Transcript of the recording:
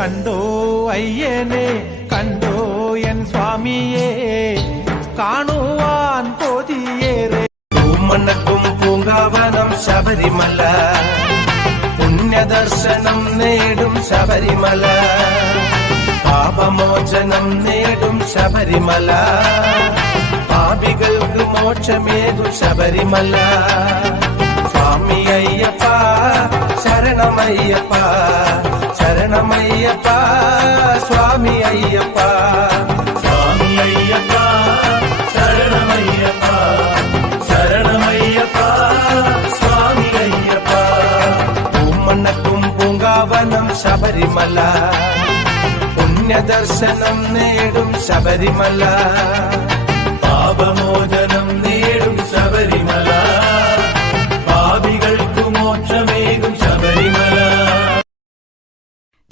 കണ്ടോ അയ്യനെ കണ്ടോ എൻ സ്വാമിയെ കാണുവാൻ കൊതിയേറെ. പൂമണക്കും പൂങ്കാവനം ശബരിമല, പുണ്യദർശനം നേടും ശബരിമല, പാപമോചനം നേടും ശബരിമല, പാപികൾക്ക് മോക്ഷമേകും ശബരിമല. സ്വാമി അയ്യപ്പ ശരണമയ്യപ്പ, ശരണമയ്യപ്പ സ്വാമി അയ്യപ്പ, സ്വാമി അയ്യപ്പ ശരണമയ്യപ്പ, ശരണമയ്യപ്പ സ്വാമി അയ്യപ്പ. പൂമണക്കും പൂങ്കാവനം ശബരിമല, പുണ്യദർശനം നേടും ശബരിമല, പാപമോചനം